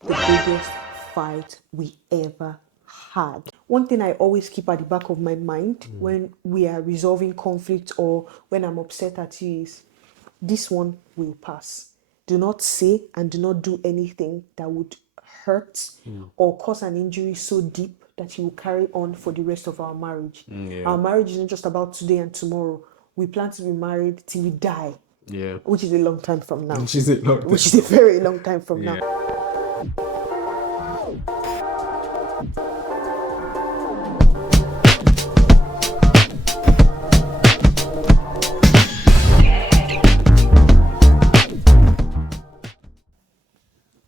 the biggest fight we ever had. One thing I always keep at the back of my mind when we are resolving conflict or when I'm upset at you is this one will pass. Do not say and do not do anything that would hurt or cause an injury so deep that you will carry on for the rest of our marriage. Yeah. Our marriage is not just about today and tomorrow. We plan to be married till we die. Yeah. Which is a long time from now. Which is a long time. Which is a very long time from Yeah. now.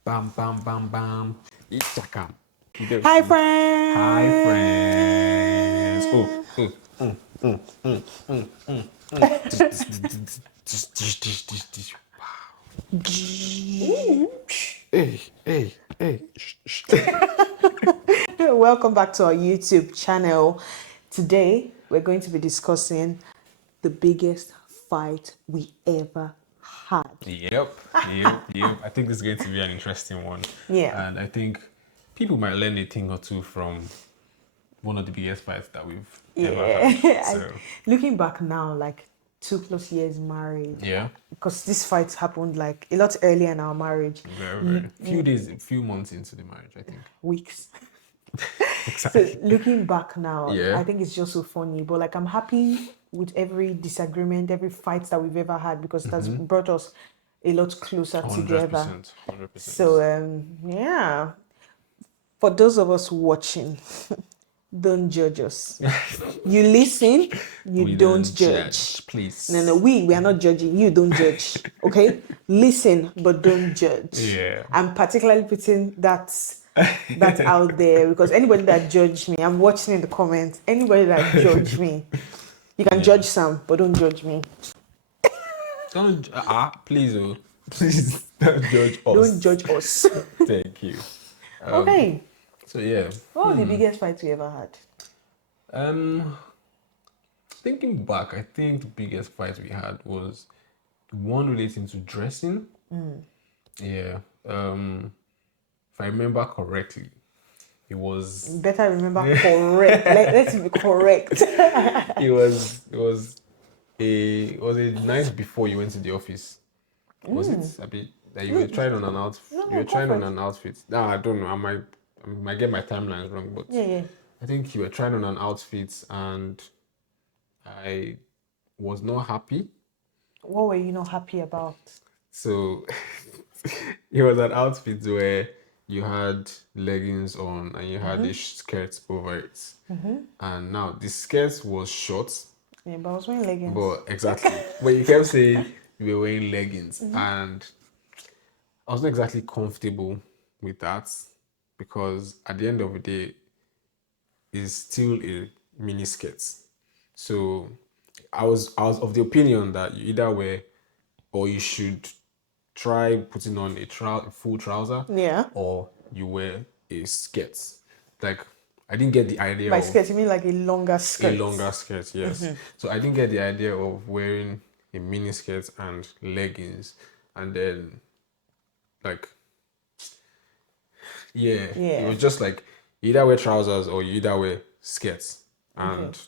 Bam, bam, bam, bam. Ichaka. Hi, friends. Hi, friends. Hey. Welcome back to our YouTube channel. Today, we're going to be discussing the biggest fight we ever had. Yep. I think this is going to be an interesting one. Yeah. And I think people might learn a thing or two from one of the biggest fights that we've ever had. So, Looking back now, like 2+ years married. yeah. Because this fight happened like a lot earlier in our marriage. Very. Few months into the marriage, I think. Weeks. Exactly. So looking back now, Yeah. I think it's just so funny. But like I'm happy with every disagreement, every fight that we've ever had because it has brought us a lot closer together. 100%. So yeah. For those of us watching, don't judge us. You listen, We don't judge. please. No, we are not judging. You don't judge. Okay? Listen, but don't judge. Yeah. I'm particularly putting that out there because anybody that judge me, I'm watching in the comments. Anybody that judge me, you can judge Sam, but don't judge me. Don't please, please don't judge us. Don't judge us. Thank you. Okay. So yeah. What was the biggest fight we ever had? Thinking back, I think the biggest fight we had was the one relating to dressing. Yeah. If I remember correctly, it was. Better remember correct. Let's be correct. It was a night before you went to the office. Was it a bit that you were trying on an outfit? No, You were trying go on for an outfit. No, I don't know. I might get my timelines wrong, but Yeah. I think you were trying on an outfit, and I was not happy. What were you not happy about? So it was an outfit where you had leggings on and you had a skirt over it. And now the skirt was short. Yeah, but I was wearing leggings. But exactly. But you kept saying you were wearing leggings. And I was not exactly comfortable with that because at the end of the day, it's still a mini skirt. So I was of the opinion that you either wear or you should try putting on a full trouser. Yeah. Or you wear a skirt. Like I didn't get the idea By of skirt, you mean like a longer skirt? a longer skirt, yes. So I didn't get the idea of wearing a mini skirt and leggings and then like it was just like you either wear trousers or you either wear skirts. And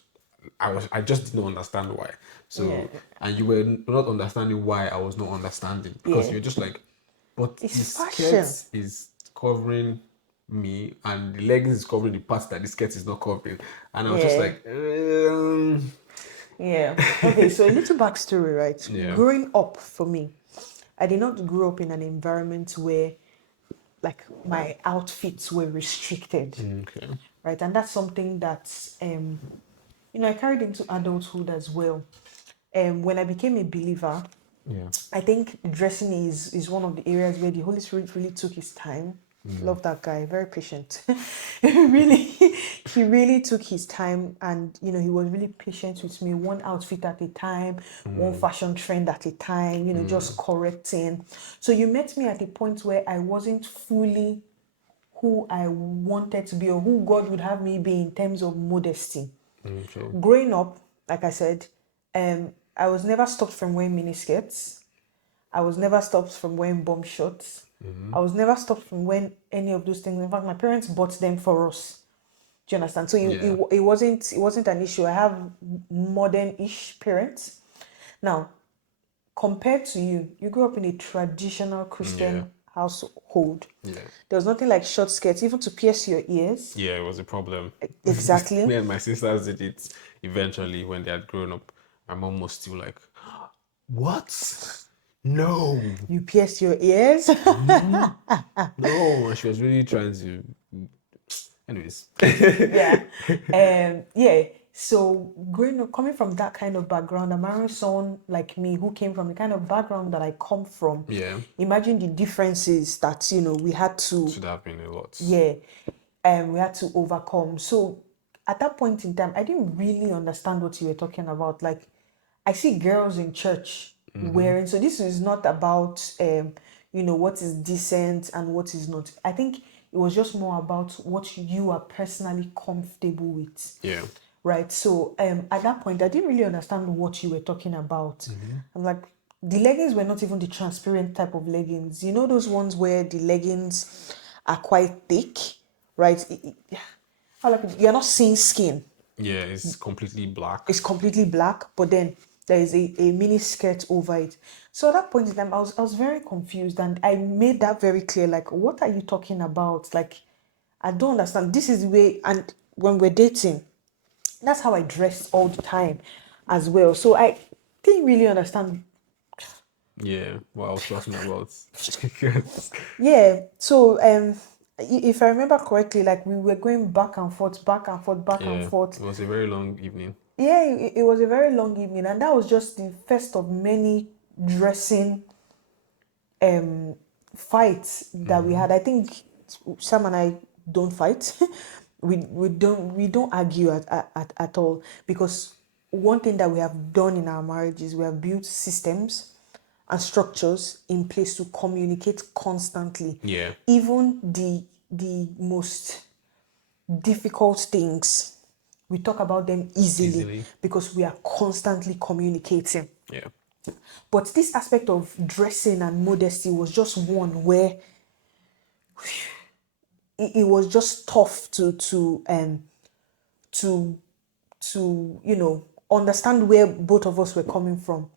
I just didn't understand why. So and you were not understanding why I was not understanding because you're just like, but the skirt is covering me and the leggings is covering the parts that the skirt is not covering, and I was just like Okay, so a little backstory, right? Yeah. Growing up for me, I did not grow up in an environment where like my outfits were restricted. Okay. Right, and that's something that I carried into adulthood as well. When I became a believer, I think dressing is one of the areas where the Holy Spirit really took his time. Love that guy, very patient. He really took his time, and he was really patient with me, one outfit at a time, one fashion trend at a time, just correcting. So you met me at a point where I wasn't fully who I wanted to be or who God would have me be in terms of modesty. Okay. Growing up, like I said, I was never stopped from wearing mini skirts. I was never stopped from wearing bomb shorts. I was never stopped from wearing any of those things. In fact, my parents bought them for us. Do you understand? So it wasn't an issue. I have modern-ish parents. Now, compared to you grew up in a traditional Christian household. Yeah. There was nothing like short skirts, even to pierce your ears. Yeah, it was a problem. Exactly. Me and my sisters did it eventually when they had grown up. My mom was still like, what? No. You pierced your ears. No. And she was really trying to. Anyways. Yeah. Yeah. So growing up, coming from that kind of background, and marrying someone like me who came from the kind of background that I come from. Yeah. Imagine the differences that we had to. Should have been a lot. Yeah. We had to overcome. So at that point in time, I didn't really understand what you were talking about. Like, I see girls in church wearing. So this is not about what is decent and what is not. I think it was just more about what you are personally comfortable with. Yeah. Right. So at that point, I didn't really understand what you were talking about. I'm like, the leggings were not even the transparent type of leggings. You know those ones where the leggings are quite thick, right? You're not seeing skin. Yeah, it's completely black. It's completely black, but then there is a mini skirt over it. So at that point in time, I was very confused, and I made that very clear. Like, what are you talking about? Like, I don't understand. This is the way, and when we're dating, that's how I dressed all the time as well. So I didn't really understand. Yeah, what I was talking about. Yeah. So if I remember correctly, like we were going back and forth, back and forth, back and forth. It was a very long evening. Yeah, it was a very long evening, and that was just the first of many dressing fights that we had. I think Sam and I don't fight. we don't argue at all, because one thing that we have done in our marriage is we have built systems and structures in place to communicate constantly. Yeah. Even the most difficult things, we talk about them easily because we are constantly communicating. Yeah. But this aspect of dressing and modesty was just one where it was just tough to understand where both of us were coming from.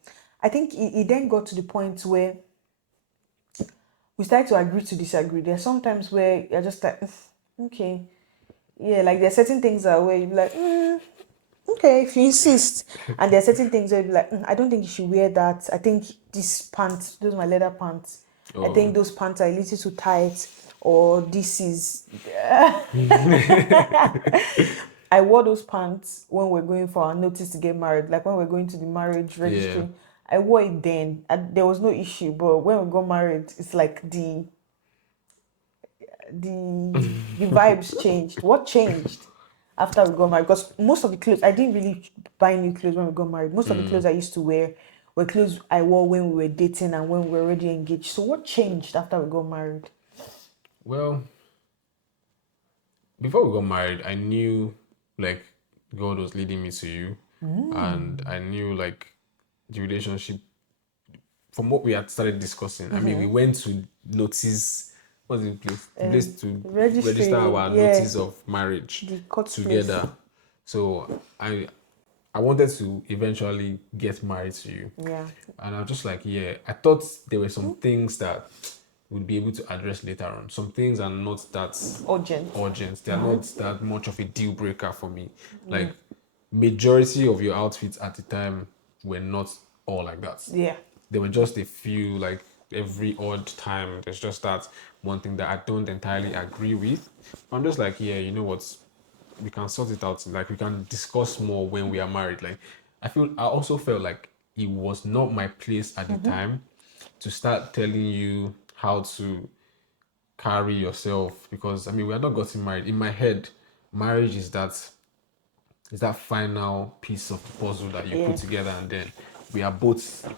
I think it then got to the point where we started to agree to disagree. There are some times where you're just like, okay, yeah, like there are certain things that where you're like, okay, if you insist. And there are certain things where you're like, I don't think you should wear that. I think these pants, those are my leather pants. I think those pants are a little too tight, or this is. I wore those pants when we're going for our notice to get married, like when we're going to the marriage registry. Yeah. I wore it then. There was no issue, but when we got married, it's like the vibes changed. What changed after we got married? Because most of the clothes, I didn't really buy new clothes when we got married. Most of the clothes I used to wear were clothes I wore when we were dating and when we were already engaged. So what changed after we got married? Well, before we got married, I knew like God was leading me to you, and I knew like the relationship from what we had started discussing. I mean, we went to notice what's the place? The place to register our notice of marriage together. Place. So I wanted to eventually get married to you. Yeah. And I was just like, yeah, I thought there were some things that we'd be able to address later on. Some things are not that urgent. They are not that much of a deal breaker for me. Like, majority of your outfits at the time were not all like that. Yeah. There were just a few, like every odd time, there's just that one thing that I don't entirely agree with. I'm just like, yeah, you know what? We can sort it out. Like, we can discuss more when we are married. Like, I also felt like it was not my place at the time to start telling you how to carry yourself, because I mean, we are not getting married. In my head, marriage is that final piece of the puzzle that you put together, and then we are both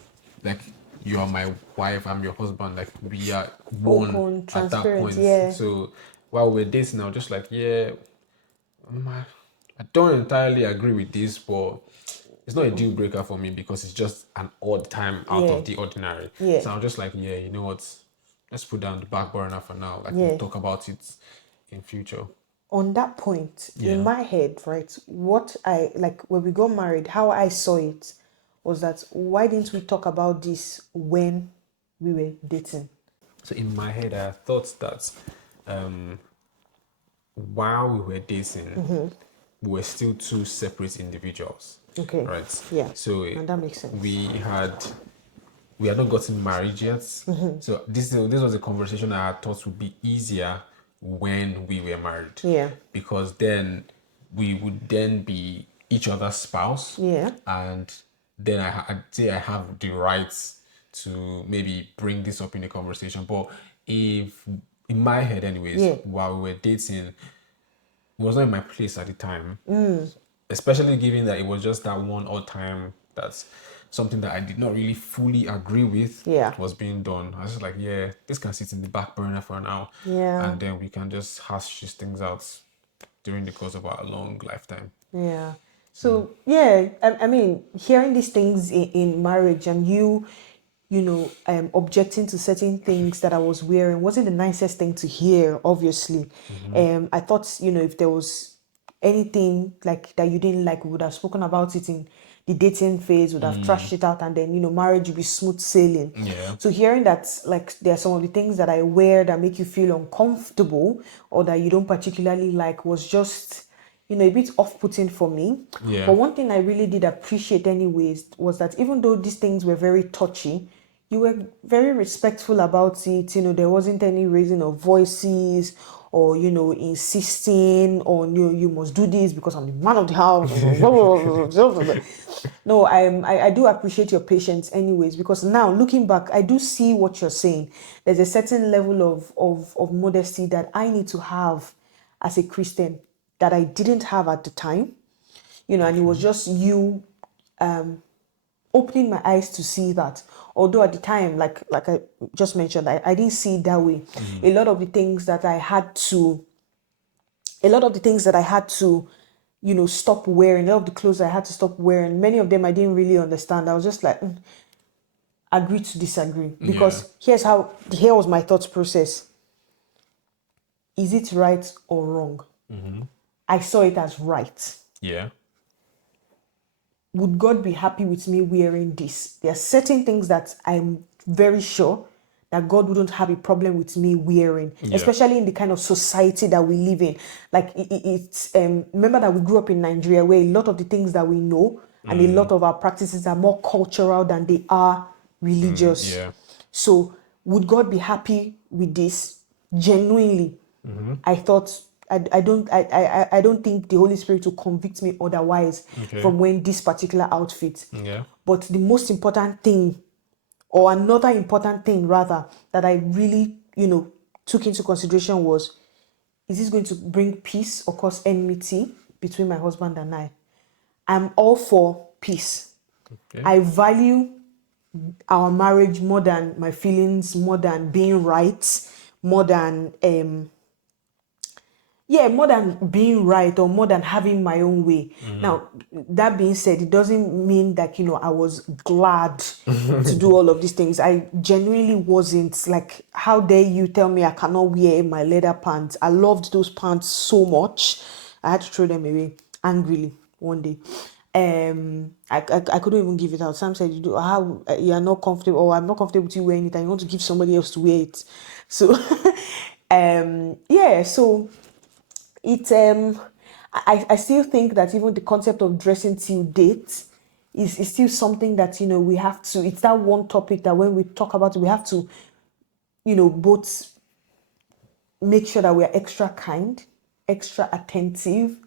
like, you are my wife, I'm your husband, like we are one at that point. So while we're dating, I was just like, yeah, I don't entirely agree with this, but it's not a deal breaker for me because it's just an odd time out of the ordinary. So I'm just like, yeah, you know what? let's put down the back burner for now. Like Yeah. we'll talk about it in future. On that point, Yeah. in my head, right, what I like when we got married, how I saw it was that why didn't we talk about this when we were dating? So in my head, I thought that while we were dating, we were still two separate individuals. Okay. Right. Yeah. So And that makes sense. we had not gotten married yet. So this was a conversation I had thought would be easier when we were married. Yeah. Because then we would then be each other's spouse. Yeah. And then I'd say I have the rights to maybe bring this up in a conversation. But if in my head anyways, Yeah. while we were dating, it was not in my place at the time. Especially given that it was just that one odd time that's something that I did not really fully agree with was being done. I was just like, yeah, this can sit in the back burner for now. Yeah. And then we can just hash these things out during the course of our long lifetime. Yeah. So yeah, I mean, hearing these things in marriage and objecting to certain things that I was wearing wasn't the nicest thing to hear, obviously. I thought, if there was anything like that you didn't like, we would have spoken about it in the dating phase, would have trashed it out, and then, marriage would be smooth sailing. Yeah. So hearing that, like, there are some of the things that I wear that make you feel uncomfortable or that you don't particularly like was just, a bit off-putting for me. Yeah. But one thing I really did appreciate anyways was that even though these things were very touchy, you were very respectful about it. There wasn't any raising of voices or, insisting on you must do this because I'm the man of the house. No, I do appreciate your patience anyways, because now looking back, I do see what you're saying. There's a certain level of modesty that I need to have as a Christian that I didn't have at the time, and it was just you opening my eyes to see that. Although at the time, like I just mentioned, I didn't see it that way. A lot of the things that I had to, stop wearing, a lot of the clothes I had to stop wearing, many of them I didn't really understand. I was just like, agree to disagree. Because here was my thought process. Is it right or wrong? I saw it as right. Yeah. Would God be happy with me wearing this? There are certain things that I'm very sure that God wouldn't have a problem with me wearing, especially in the kind of society that we live in. Like it's remember that we grew up in Nigeria, where a lot of the things that we know and a lot of our practices are more cultural than they are religious. Yeah. So would God be happy with this? Genuinely, I thought I don't think the Holy Spirit will convict me otherwise from wearing this particular outfit. Yeah. But the most important thing, or another important thing rather, that I really, took into consideration was, is this going to bring peace or cause enmity between my husband and I? I'm all for peace. Okay. I value our marriage more than my feelings, more than being right, more than more than being right or more than having my own way. Now, that being said, it doesn't mean that, I was glad to do all of these things. I genuinely wasn't. Like, how dare you tell me I cannot wear my leather pants? I loved those pants so much. I had to throw them away angrily one day. I couldn't even give it out. Sam said, you are not comfortable, or I'm not comfortable with you wearing it, and you want to give somebody else to wear it. So, so it I still think that even the concept of dressing till date is still something that we have to, it's that one topic that when we talk about it, we have to both make sure that we're extra kind, extra attentive.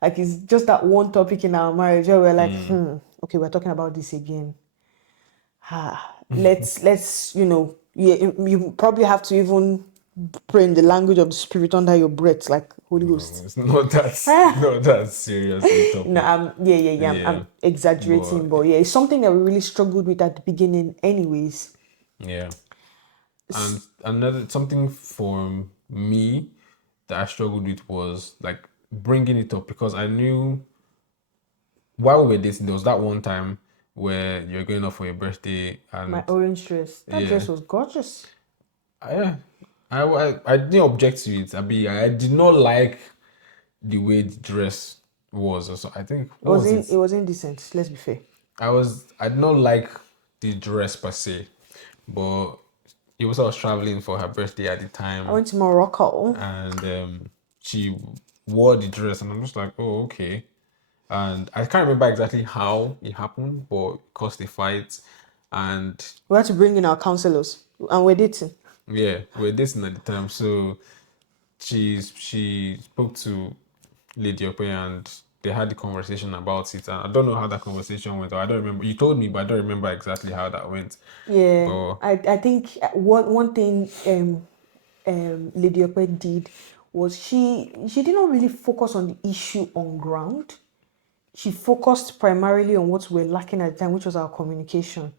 Like, it's just that one topic in our marriage where we're like, okay, we're talking about this again. Let's you probably have to even pray in the language of the Spirit under your breath, like Holy Ghost. It's not that serious. I'm exaggerating, but it's something that we really struggled with at the beginning anyways. Yeah. And another something for me that I struggled with was like bringing it up, because I knew while we were dating, there was that one time where you're going off for your birthday and My orange dress. That dress was gorgeous. I didn't object to it. I did not like the way the dress was. Also, I think what was it? It was indecent. Let's be fair. I did not like the dress per se, but it was I was traveling for her birthday at the I time, went to Morocco. and she wore the dress, and I'm just like, oh, okay. And I can't remember exactly how it happened, but it caused a fight, and We had to bring in our counselors, and we're dating. yeah, we were dating at the time, so she spoke to Lady Ope and they had the conversation about it. And I don't know how that conversation went. Or I don't remember. You told me, but I don't remember exactly how that went. Yeah, But I think one thing Lady Ope did was she did not really focus on the issue on ground. She focused primarily on what we're lacking at the time, which was our communication.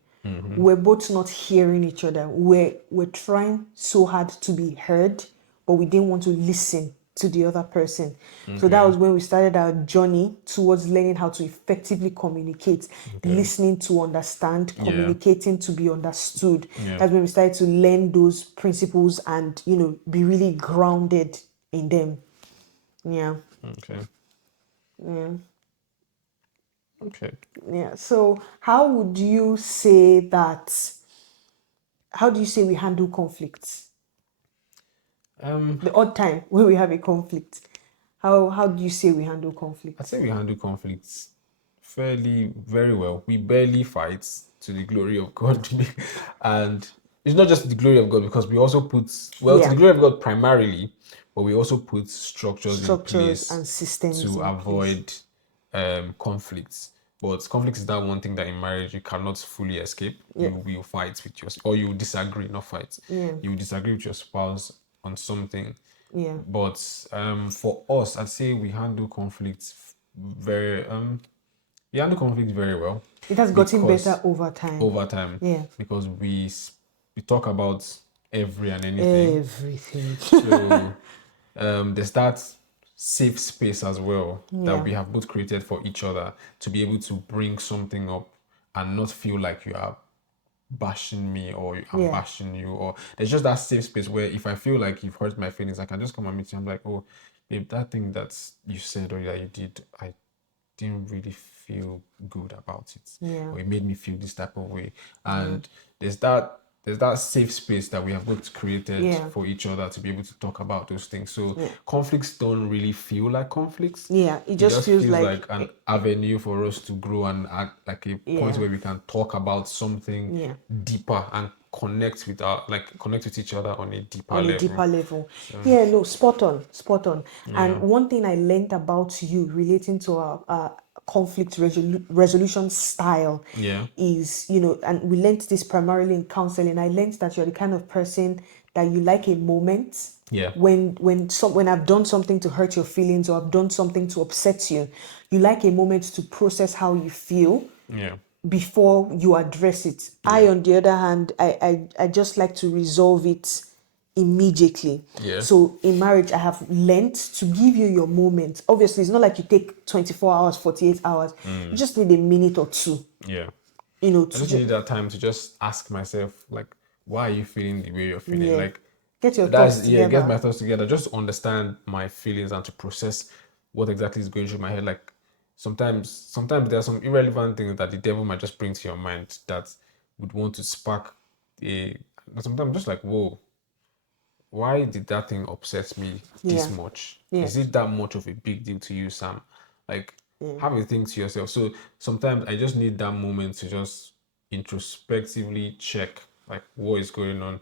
We're both not hearing each other. We're trying so hard to be heard, but we didn't want to listen to the other person. So that was when we started our journey towards learning how to effectively communicate, listening to understand, communicating to be understood. Yeah. That's when we started to learn those principles and be really grounded in them. Yeah. okay. Yeah. Okay. Yeah. So how would you say that? How do you say we handle conflicts? Um, The odd time when we have a conflict. How do you say we handle I'd conflicts? say we handle conflicts fairly very well. We barely fight to the glory of God. And it's not just the glory of God because we also put to the glory of God primarily, but we also put structures in Structures place and systems to in place. avoid conflicts. But conflict is that one thing that in marriage you cannot fully escape. Yeah. You will fight with your or you disagree, not fight. Yeah. You disagree with your spouse on something. Yeah. But for us, I'd say we handle conflicts very we handle conflict very well It has gotten better over time. over time Yeah. because we talk about every and anything. Everything. So there's that safe space as well that Yeah. we have both created for each other to be able to bring something up and not feel like you are bashing me or I'm Yeah. bashing you, or there's just that safe space where if I feel like you've hurt my feelings, I can just come and meet you. I'm like, oh, babe, that thing that you said or that you did, I didn't really feel good about it, Yeah. or it made me feel this type of way. And there's that safe space that we have both created Yeah. for each other to be able to talk about those things. So conflicts don't really feel like conflicts. Yeah. It just feels like an avenue for us to grow and act like a point where we can talk about something deeper and connect with each other on a deeper on a level. deeper level. Yeah, no, spot on, spot on. And one thing I learned about you relating to our conflict resolution style Yeah. is, and we learned this primarily in counseling. I learned that you're the kind of person that you like a moment. Yeah. When I've done something to hurt your feelings or I've done something to upset you, you like a moment to process how you feel Yeah. before you address it. I, on the other hand, I just like to resolve it immediately. Yeah. So in marriage, I have learned to give you your moment. Obviously, it's not like you take 24 hours, 48 hours. You just need a minute or two. Yeah. I I just need that time to just ask myself, like, why are you feeling the way you're feeling? Yeah. Like, Get your thoughts together. get my thoughts together. Just understand my feelings and to process what exactly is going through my head. Like, sometimes there are some irrelevant things that the devil might just bring to your mind that would want to spark a. Sometimes I'm just like, whoa, why did that thing upset me this much? Yeah. Is it that much of a big deal to you, Sam? Like, have a think to yourself. So sometimes I just need that moment to just introspectively check, like, what is going on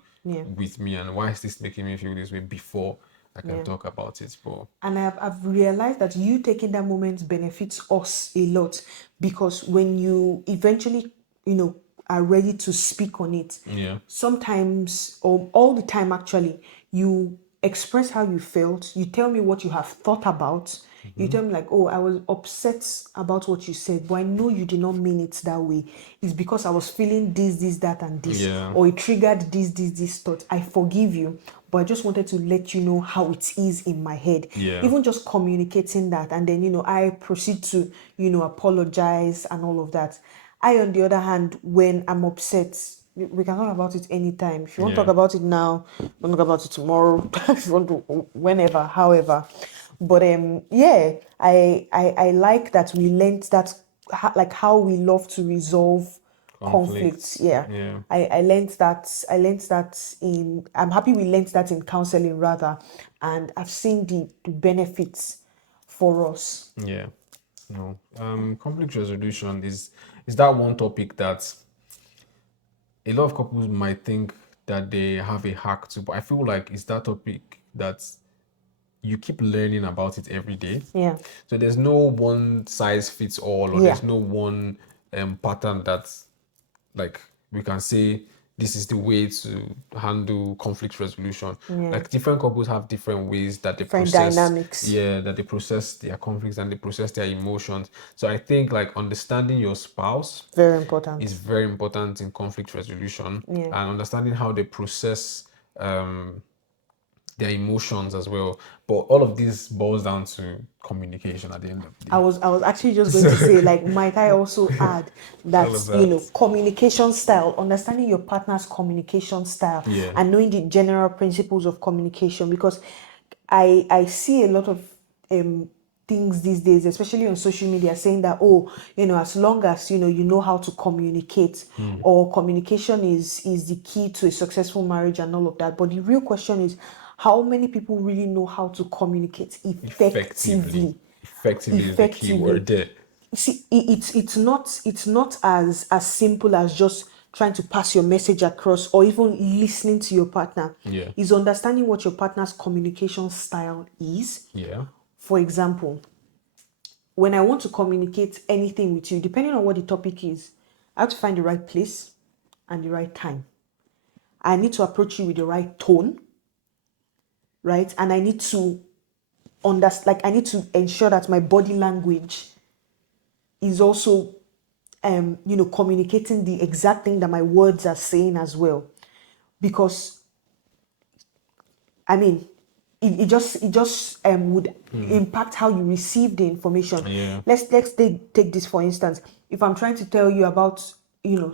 with me and why is this making me feel this way before I can talk about it. But And I've realized that you taking that moment benefits us a lot, because when you eventually, are ready to speak on it, sometimes, or all the time actually, you express how you felt, you tell me what you have thought about, you tell me like, oh, I was upset about what you said, but I know you did not mean it that way. It's because I was feeling this, that, and this, or it triggered this thought. I forgive you, but I just wanted to let you know how it is in my head. Even just communicating that, and then I proceed to apologize and all of that. I, on the other hand, when I'm upset, we can talk about it anytime. If you want to Yeah. talk about it now, we'll talk about it tomorrow. If you want to, whenever, however. But yeah, I like that we learned that, like how we love to resolve conflicts. Yeah. Yeah. I learned that. I'm happy we learned that in counseling rather, and I've seen the benefits for us. Yeah. No. Conflict resolution is that one topic that a lot of couples might think that they have a hack to, but I feel like it's that topic that you keep learning about it every day. Yeah. So there's no one size fits all, or Yeah. there's no one pattern that like we can say this is the way to handle conflict resolution. Yeah. Like different couples have different ways that they Different process, dynamics. yeah, that they process their conflicts and they process their emotions. So I think like understanding your spouse Very important. is very important in conflict resolution, Yeah. and understanding how they process their emotions as well. But all of this boils down to communication at the end of the day. I was actually just going to say, like, might I also add that, All of that. communication style, understanding your partner's communication style, Yeah. and knowing the general principles of communication, because I see a lot of things these days, especially on social media, saying that, oh, as long as you know how to communicate, or communication is the key to a successful marriage and all of that. But the real question is, how many people really know how to communicate effectively? Effectively is the key word there. See, it's not as simple as just trying to pass your message across, or even listening to your partner. Yeah. Is understanding what your partner's communication style is. Yeah. For example, when I want to communicate anything with you, depending on what the topic is, I have to find the right place and the right time. I need to approach you with the right tone, right? And I need to understand, like, I need to ensure that my body language is also communicating the exact thing that my words are saying as well. Because I mean, it just would impact how you receive the information. Yeah. Let's take this for instance. If I'm trying to tell you about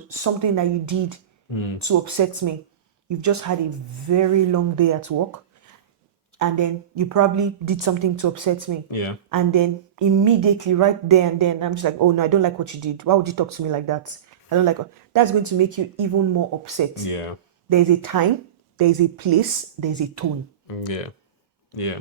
something that you did to upset me, you've just had a very long day at work, and then you probably did something to upset me. Yeah. And then immediately, right there and then, I'm just like, oh no, I don't like what you did. Why would you talk to me like that? I don't like. That's going to make you even more upset. Yeah. There's a time, there's a place, there's a tone. Yeah. Yeah.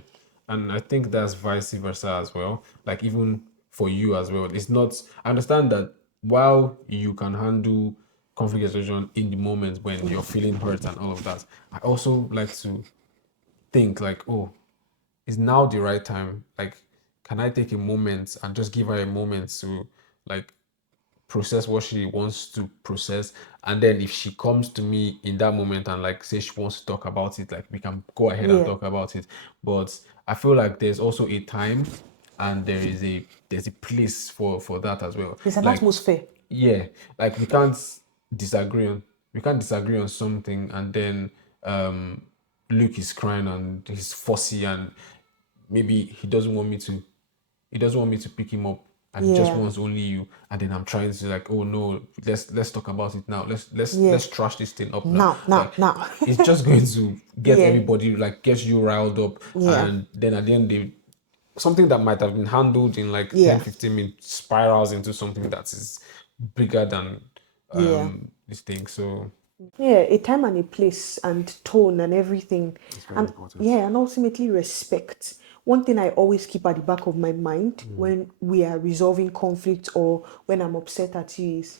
And I think that's vice versa as well. Like even for you as well. It's not, I understand that while you can handle conflict resolution in the moment when you're feeling hurt and all of that, I also like to think like, oh, is now the right time? Like, can I take a moment and just give her a moment to like process what she wants to process, and then if she comes to me in that moment and like say she wants to talk about it, like we can go ahead and Yeah. talk about it. But I feel like there's also a time and there's a place for that as well. There's an Like, atmosphere. yeah, like we can't disagree on something, and then Luke is crying and he's fussy, and maybe he doesn't want me to pick him up, and he just Yeah. wants only you, and then I'm trying to like, oh no, let's talk about it now, let's Yeah. let's trash this thing up Now. Like, it's just going to get Yeah. everybody, like get you riled up. Yeah. And then at the end something that might have been handled in like Yeah. 10-15 minutes spirals into something that is bigger than Yeah. this thing. So Yeah, a time and a place and tone and everything. very And important. yeah, and ultimately respect. One thing I always keep at the back of my mind when we are resolving conflict or when I'm upset at you is,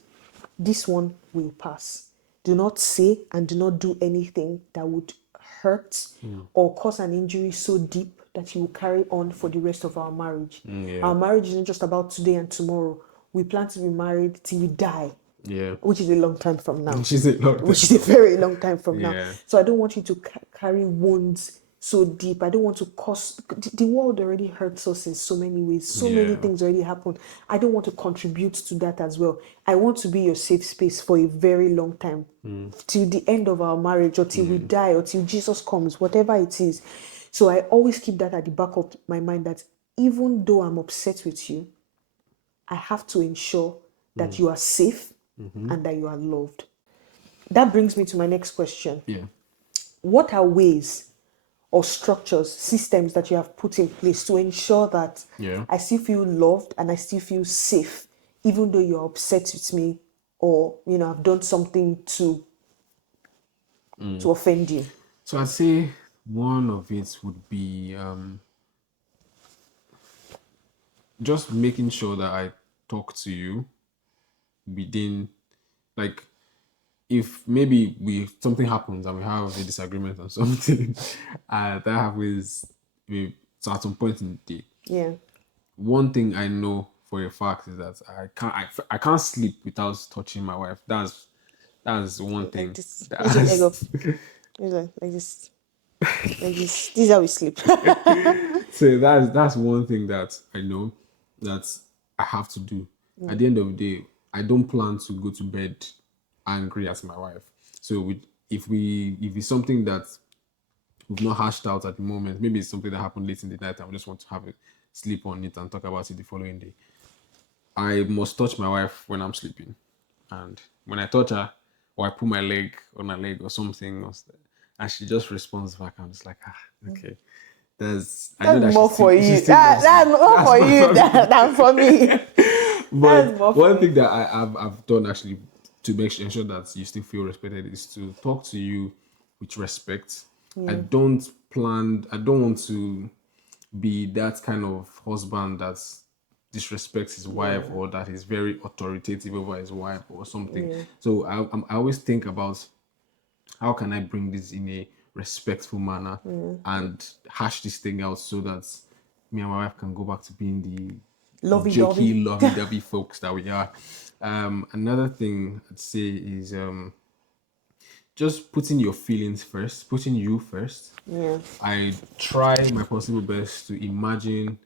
this one will pass. Do not say and do not do anything that would hurt or cause an injury so deep that you will carry on for the rest of our marriage. Yeah. Our marriage isn't just about today and tomorrow. We plan to be married till we die. Yeah. Which is a long time from now. Which is a very long time from now. Yeah. So I don't want you to carry wounds so deep. I don't want to cause. The world already hurts us in so many ways. So many Yeah. things already happen. I don't want to contribute to that as well. I want to be your safe space for a very long time. Till the end of our marriage, or till we die, or till Jesus comes, whatever it is. So I always keep that at the back of my mind, that even though I'm upset with you, I have to ensure that you are safe and that you are loved. that brings me to my next question. Yeah. What are ways or structures, systems that you have put in place to ensure that I still feel loved and I still feel safe, even though you're upset with me or, I've done something to offend you? So I'd say one of it would be just making sure that I talk to you within, like, if maybe something happens and we have a disagreement or something, that happens so at some point in the day. Yeah. One thing I know for a fact is that I can't sleep without touching my wife. That's one Like thing. this. That Here's your leg up. Like this. Like this. This is how we sleep. So that's one thing that I know that I have to do. At the end of the day, I don't plan to go to bed angry at my wife. So if it's something that we've not hashed out at the moment, maybe it's something that happened late in the night and we just want to have a sleep on it and talk about it the following day, I must touch my wife when I'm sleeping. And when I touch her, or I put my leg on her leg or something, and she just responds back, I'm just like, okay. I know That's that more for you. she still loves me. That's more for you than for me. But more one for thing that I've done actually to ensure that you still feel respected is to talk to you with respect. I don't want to be that kind of husband that disrespects his wife or that is very authoritative over his wife or something. So I always think about how can I bring this in a respectful manner and hash this thing out so that me and my wife can go back to being the Lovey-dovey. jokey, lovey-dovey folks that we are. Another thing I'd say is just putting your feelings first, putting you first. Yeah. I try my possible best to imagine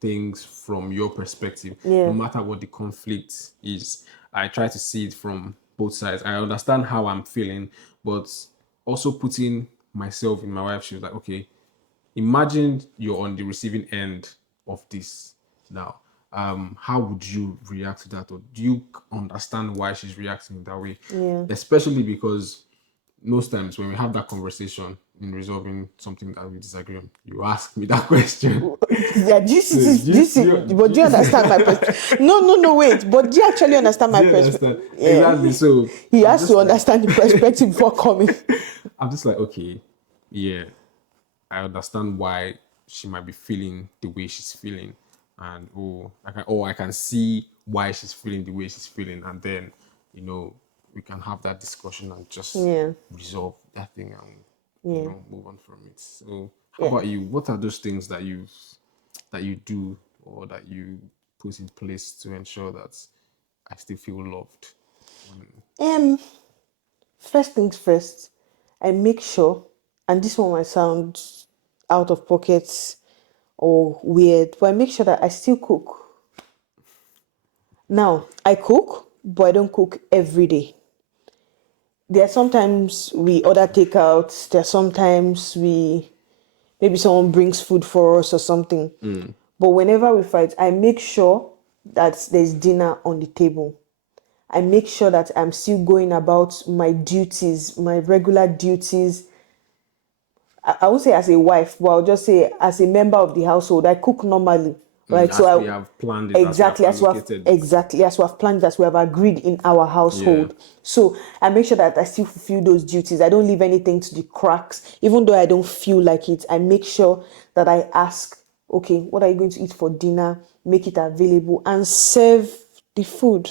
things from your perspective, no matter what the conflict is. I try to see it from both sides. I understand how I'm feeling, but also putting myself in my wife's shoes, like, okay, imagine you're on the receiving end of this now. How would you react to that? Or do you understand why she's reacting that way? Yeah. Especially because most times when we have that conversation in resolving something that we disagree on, you ask me that question. Yeah, but do you understand my perspective? No, wait. But do you actually understand my perspective? Yeah. Exactly. So he has to understand the perspective before coming. I'm just like, okay, yeah, I understand why she might be feeling the way she's feeling, and I can see why she's feeling the way she's feeling, and then we can have that discussion and just resolve that thing and move on from it. So how about you? What are those things that you do or that you put in place to ensure that I still feel loved? First things first, I make sure, and this one might sound out of pocket or weird, but I make sure that I still cook. Now, I cook, but I don't cook every day. There are sometimes we order takeouts. There are sometimes maybe someone brings food for us or something. But whenever we fight, I make sure that there's dinner on the table. I make sure that I'm still going about my duties, my regular duties. I won't say as a wife, but I'll just say as a member of the household. I cook normally, right? So we have planned it, exactly as we have allocated it. exactly as we have planned, as we have agreed in our household. So I make sure that I still fulfill those duties. I don't leave anything to the cracks, even though I don't feel like it. I make sure that I ask, okay, what are you going to eat for dinner? Make it available and serve the food.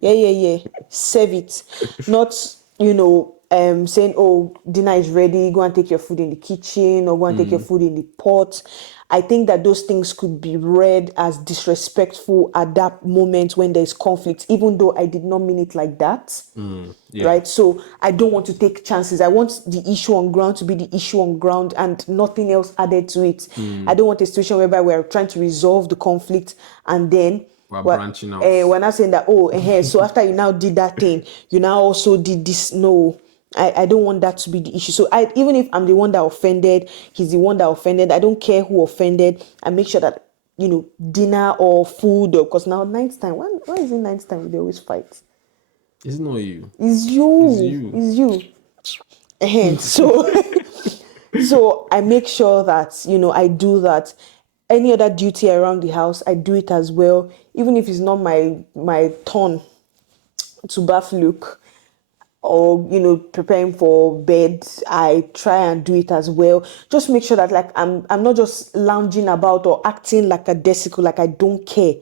Yeah. Serve it. Not, saying, oh, dinner is ready, go and take your food in the kitchen or go and take your food in the pot. I think that those things could be read as disrespectful at that moment when there's conflict, even though I did not mean it like that. Right? So I don't want to take chances. I want the issue on ground to be the issue on ground and nothing else added to it. I don't want a situation whereby we're trying to resolve the conflict and then we're branching out. We're not saying that, so after you now did that thing, you now also did this. No, I don't want that to be the issue. So even if I'm the one that offended, he's the one that offended, I don't care who offended. I make sure that, dinner or food, because now ninth time, why is it ninth time they always fight? It's not you. It's you. It's you. It's you. So, so I make sure that, I do that. Any other duty around the house, I do it as well. Even if it's not my turn to bath Luke, or preparing for bed, I try and do it as well. Just make sure that, like, I'm not just lounging about or acting like a desicle, like I don't care,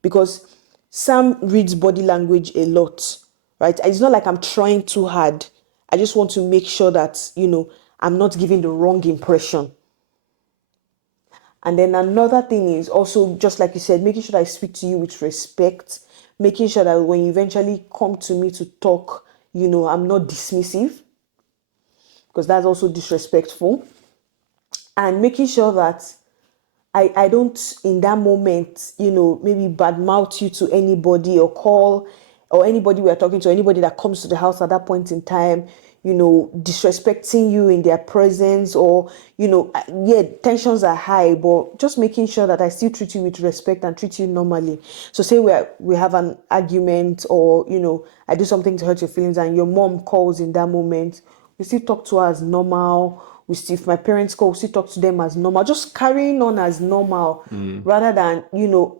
because Sam reads body language a lot, right? It's not like I'm trying too hard. I just want to make sure that I'm not giving the wrong impression. And then another thing is also, just like you said, making sure that I speak to you with respect, making sure that when you eventually come to me to talk, I'm not dismissive, because that's also disrespectful. And making sure that I don't, in that moment, maybe badmouth you to anybody, or call, or anybody we are talking to, anybody that comes to the house at that point in time, disrespecting you in their presence, or, yeah, tensions are high, but just making sure that I still treat you with respect and treat you normally. So say we have an argument, or, I do something to hurt your feelings, and your mom calls in that moment, we still talk to her as normal. If my parents call, we still talk to them as normal. Just carrying on as normal, rather than,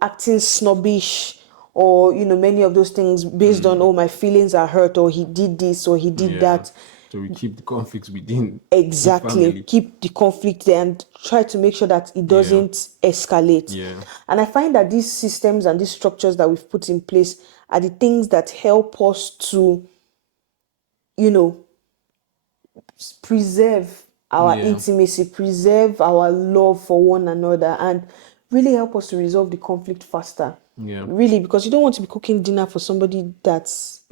acting snobbish, or, many of those things based on, oh, my feelings are hurt, or he did this, or he did that. So we keep the conflicts within Exactly. the family. Keep the conflict there and try to make sure that it doesn't escalate. Yeah. And I find that these systems and these structures that we've put in place are the things that help us to, preserve our intimacy, preserve our love for one another, and really help us to resolve the conflict faster. Yeah. Really, because you don't want to be cooking dinner for somebody that's,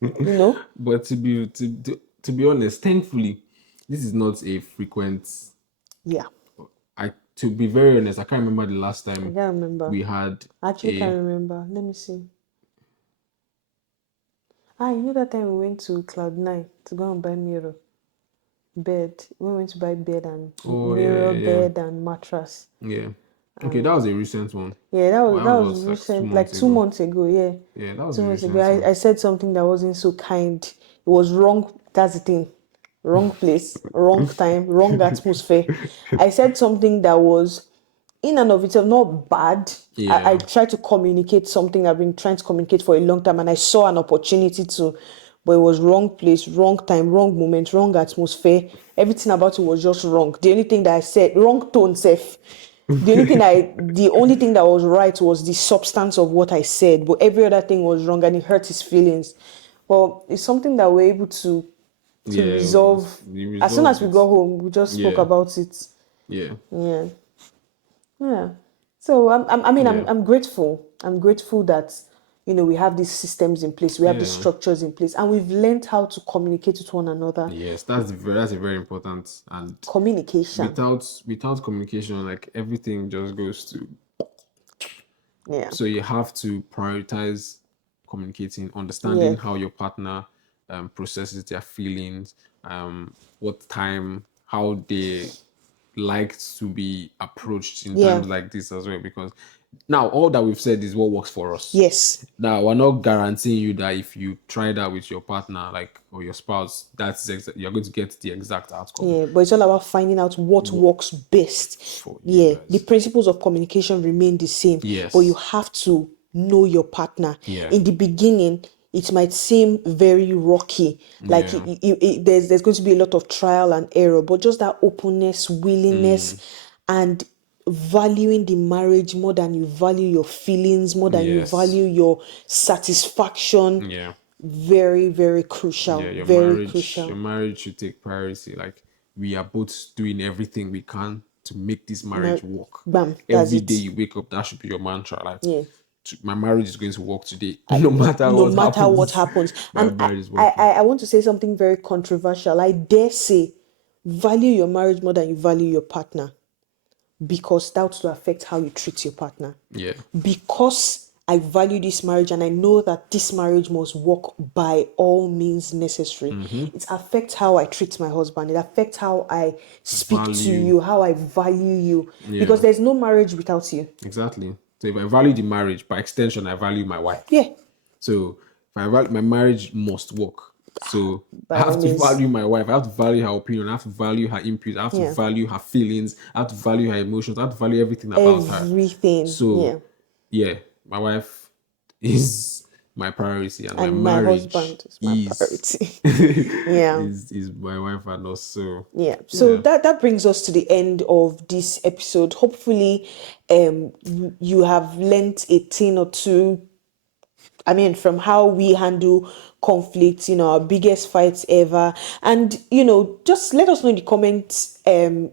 But to be honest, thankfully, this is not a frequent. Yeah. To be very honest, I can't remember the last time I can't remember. we had. I actually can't remember. Let me see. That time we went to Cloud9 to go and buy bed. We went to buy bed and bed and mattress. Yeah. Okay, that was a recent one. Yeah, that was recent, like 2 months ago. Yeah. Yeah, that was 2 a months recent ago. one. I said something that wasn't so kind. It was wrong. That's the thing. Wrong place, wrong time, wrong atmosphere. I said something that was, in and of itself, not bad. Yeah. I tried to communicate something I've been trying to communicate for a long time, and I saw an opportunity to, but it was wrong place, wrong time, wrong moment, wrong atmosphere. Everything about it was just wrong. The only thing that I said, wrong tone, safe. The only thing that was right was the substance of what I said, but every other thing was wrong, and it hurt his feelings. Well, it's something that we're able to resolve. As soon as we got home, we just spoke about it. Yeah. So I'm grateful. I'm grateful that we have these systems in place, we have these structures in place, and we've learned how to communicate with one another. Yes, that's a very important, and communication. Without communication, like, everything just goes to. Yeah. So you have to prioritize communicating, understanding how your partner processes their feelings, what time, how they like to be approached in times like this as well. Because now all that we've said is what works for us. Yes. Now we're not guaranteeing you that if you try that with your partner, like, or your spouse, you're going to get the exact outcome. Yeah, but it's all about finding out what works best. For you guys. The principles of communication remain the same. Yes. But you have to know your partner. Yeah. In the beginning, it might seem very rocky. Like there's going to be a lot of trial and error, but just that openness, willingness, and valuing the marriage more than you value your feelings, more than you value your satisfaction. Yeah. Very, very crucial. Yeah, Crucial. Your marriage should take priority. Like, we are both doing everything we can to make this marriage work. Bam, Every day you wake up, that should be your mantra. Like, my marriage is going to work today, no matter what happens. And I want to say something very controversial. I dare say, value your marriage more than you value your partner, because that will affect how you treat your partner. Yeah. Because I value this marriage and I know that this marriage must work by all means necessary. It affects how I treat my husband. It affects how I speak to you, how I value you. Yeah. Because there's no marriage without you. Exactly. So if I value the marriage, by extension, I value my wife. Yeah. So if my marriage must work. So I By all have to means. value my wife. I have to value her opinion. I have to value her input. I have to Yeah. value her feelings. I have to value her emotions. I have to value everything about her. Everything. Yeah. So yeah, my wife is my priority, and my And my marriage husband is my priority. Yeah. is my wife and us. So Yeah. So that brings us to the end of this episode. Hopefully, you have learnt a thing or two. I mean, from how we handle conflicts, our biggest fights ever. And, just let us know in the comment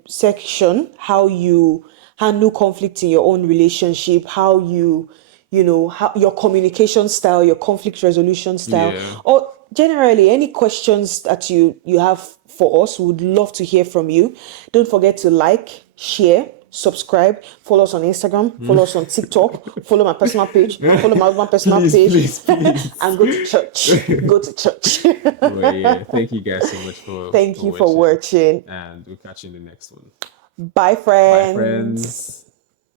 section how you handle conflict in your own relationship, how how your communication style, your conflict resolution style, yeah. or generally any questions that you have for us. We would love to hear from you. Don't forget to like, share, subscribe, follow us on Instagram, follow us on TikTok, follow my personal page, follow my husband's personal page, please. and go to church. Go to church. Well, yeah. Thank you guys so much Thank for you for watching, watching. and we'll catch you in the next one. Bye, Bye, friends. friends.